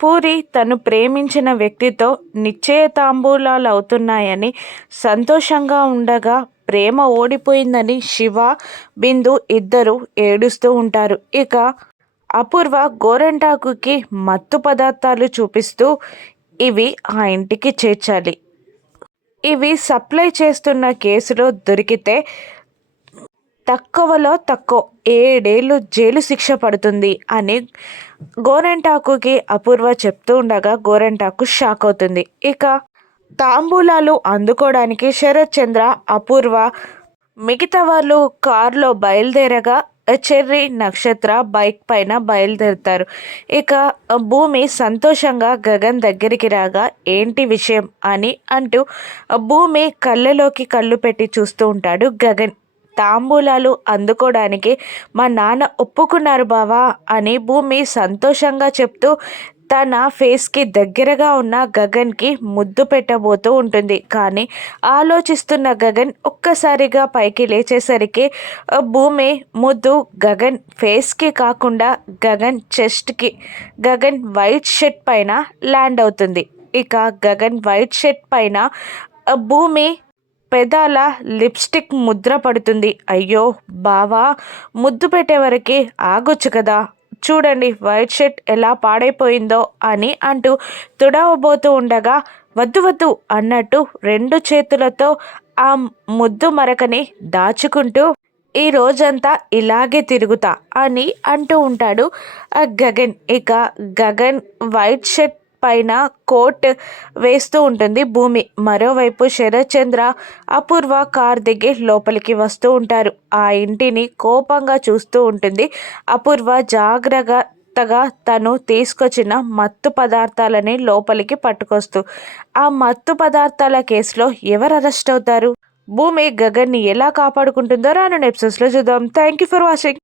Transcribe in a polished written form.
పూరి తను ప్రేమించిన వ్యక్తితో నిశ్చయతాంబూలాలవుతున్నాయని సంతోషంగా ఉండగా ప్రేమ ఓడిపోయిందని శివ, బిందు ఇద్దరూ ఏడుస్తూ ఉంటారు. ఇక అపూర్వ గోరెంటాకుకి మత్తు పదార్థాలు చూపిస్తూ ఇవి ఆ ఇంటికి చేర్చాలి, ఇవి సప్లై చేస్తున్న కేసులో దొరికితే తక్కువలో తక్కువ 7 ఏళ్ళు జైలు శిక్ష పడుతుంది అని గోరెంటాకుకి అపూర్వ చెప్తూ ఉండగా గోరెంటాకు షాక్ అవుతుంది. ఇక తాంబూలాలు అందుకోవడానికి శరత్ చంద్ర, అపూర్వ మిగతా వాళ్ళు కారులో బయలుదేరగా చెర్రీ, నక్షత్ర బైక్ పైన బయలుదేరుతారు. ఇక భూమి సంతోషంగా గగన్ దగ్గరికి రాగా ఏంటి విషయం అని అంటూ భూమి కళ్ళలోకి కళ్ళు పెట్టి చూస్తూ ఉంటాడు గగన్. తాంబూలాలు అందుకోవడానికి మా నాన్న ఒప్పుకున్నారు బావా అని భూమి సంతోషంగా చెప్తూ తన ఫేస్కి దగ్గరగా ఉన్న గగన్కి ముద్దు పెట్టబోతూ ఉంటుంది. కానీ ఆలోచిస్తున్న గగన్ ఒక్కసారిగా పైకి లేచేసరికి భూమి ముద్దు గగన్ ఫేస్కి కాకుండా గగన్ చెస్ట్కి, గగన్ వైట్ షర్ట్ పైన ల్యాండ్ అవుతుంది. ఇక గగన్ వైట్ షర్ట్ పైన భూమి పెదాల లిప్స్టిక్ ముద్ర పడుతుంది. అయ్యో బావా, ముద్దు పెట్టేవరకు ఆగొచ్చు కదా, చూడండి వైట్ షర్ట్ ఎలా పాడైపోయిందో అని అంటూ తుడవబోతూ ఉండగా వద్దు వద్దు అన్నట్టు 2 చేతులతో ఆ ముద్దు మరకని దాచుకుంటూ ఈ రోజంతా ఇలాగే తిరుగుతా అని అంటూ ఉంటాడు గగన్. ఇక గగన్ వైట్ షర్ట్ పైన కోట్ వేస్తూ ఉంటుంది భూమి. మరోవైపు శరత్ చంద్ర, అపూర్వ కార్ దిగి లోపలికి వస్తూ ఉంటారు. ఆ ఇంటిని కోపంగా చూస్తూ ఉంటుంది అపూర్వ. జాగ్రత్తగా తను తీసుకొచ్చిన మత్తు పదార్థాలని లోపలికి పట్టుకొస్తూ ఆ మత్తు పదార్థాల కేసులో ఎవరు అరెస్ట్ అవుతారు, భూమి గగన్ని ఎలా కాపాడుకుంటుందో రానున్న ఎపిసోడ్స్లో చూద్దాం. Thank you for watching.